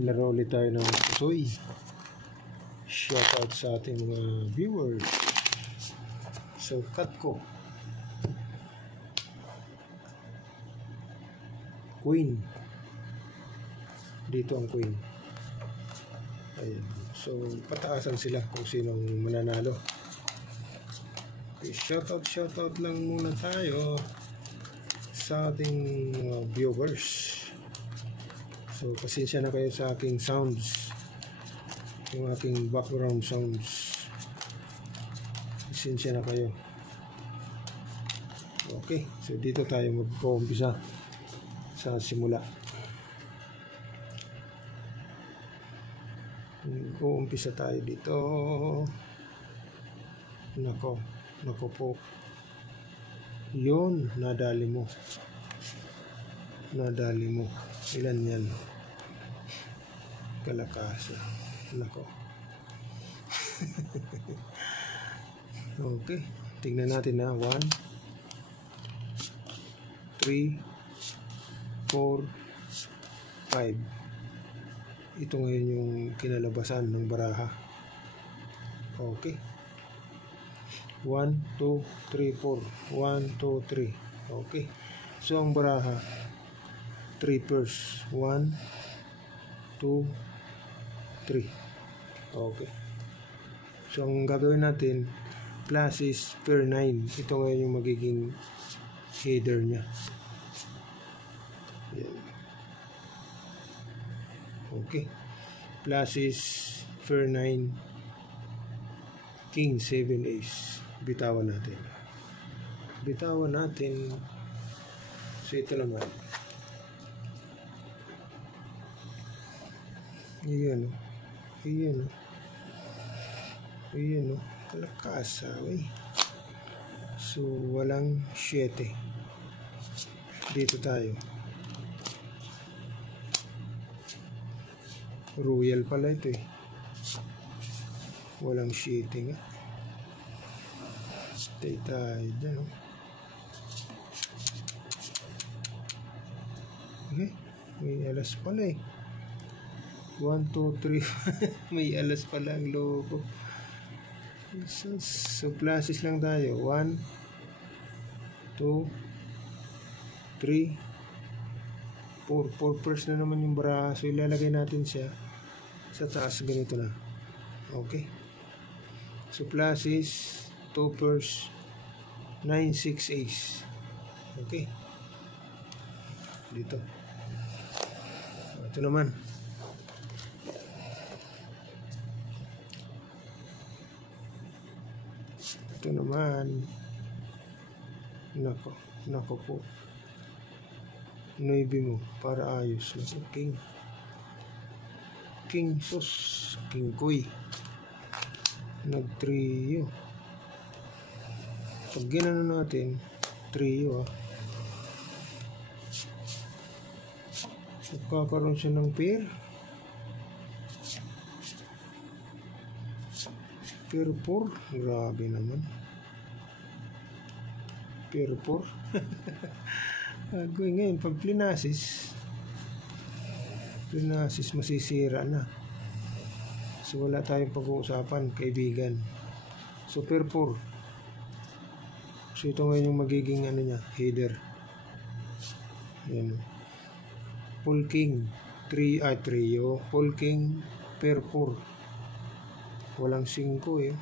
Laro ulit tayo ng Pusoy. Shoutout sa ating mga viewers. So, cut ko. Queen. Dito ang Queen. Ayan. So, pataasan sila kung sinong mananalo. Okay, shoutout lang muna tayo sa ating viewers. So, pasensya na kayo sa aking sounds. Yung aking background sounds. Pasensya na kayo. Okay, so dito tayo mag-uumpisa sa simula. Mag-uumpisa tayo dito. Nako po. Yun, nadali mo. Ilan yan? Kalakasa. Nako. Okay. Tingnan natin na. 1, 3, 4, 5. Ito ngayon yung kinalabasan ng baraha. Okay. 1, 2, 3, 4. 1, 2, 3. Okay. So, ang baraha, 3 pairs. 1, 2, 3. Okay. So, ang gagawin natin, plus is pair 9. Ito ngayon yung magiging header niya. Yan. Okay. Plus is pair 9. King 7 ace. Bitawan natin. So, ito naman. Iyan o. Kalakasa, So, walang 7. Dito tayo. Royal pala ito eh. Walang 7 nga. Stay tayo dyan o. Okay. May alas pala eh. 1, 2, 3. May alas pala ang logo. So pluses lang tayo. 1, 2, 3, 4. 4 pairs na naman yung baraha. So ilalagay natin siya sa taas. Ganito na. Okay. So pluses, 2 pairs, 9, 6 ace. Okay. Dito. Ito naman. Nako po. 9 mo para ayos. King sus. King Koy. Nag-trio. Pag ginano natin, trio Magkakaroon siya ng pair. Pair 4. Grabe naman. Pair 4. Gawin ngayon, pag plinasis masisira na. So wala tayong pag-uusapan, kaibigan. So pair 4. So ito ngayon yung magiging header. Yan. Full king 3 trio. Full king pair 4. Walang 5 eh.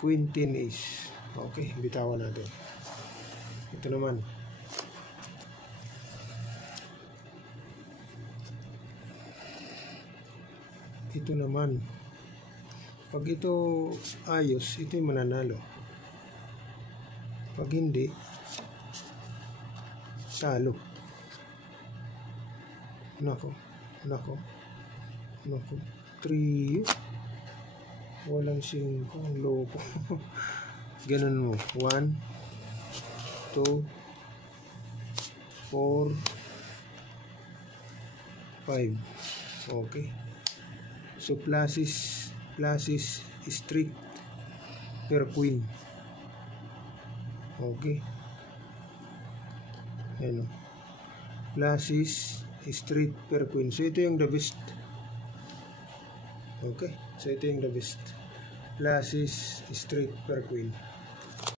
Queen 10 ace. Okay, bitawan natin. Ito naman. Pag ito ayos, ito yung mananalo. Pag hindi, talo. Nako. 3. Walang 5. Ang loko. Ganun mo. 1, 2, 4, 5. Okay. So pluses strict per queen. Okay. Pluses straight per queen. So ito yung the best. Okay, so ito yung the best. Plus is straight per queen.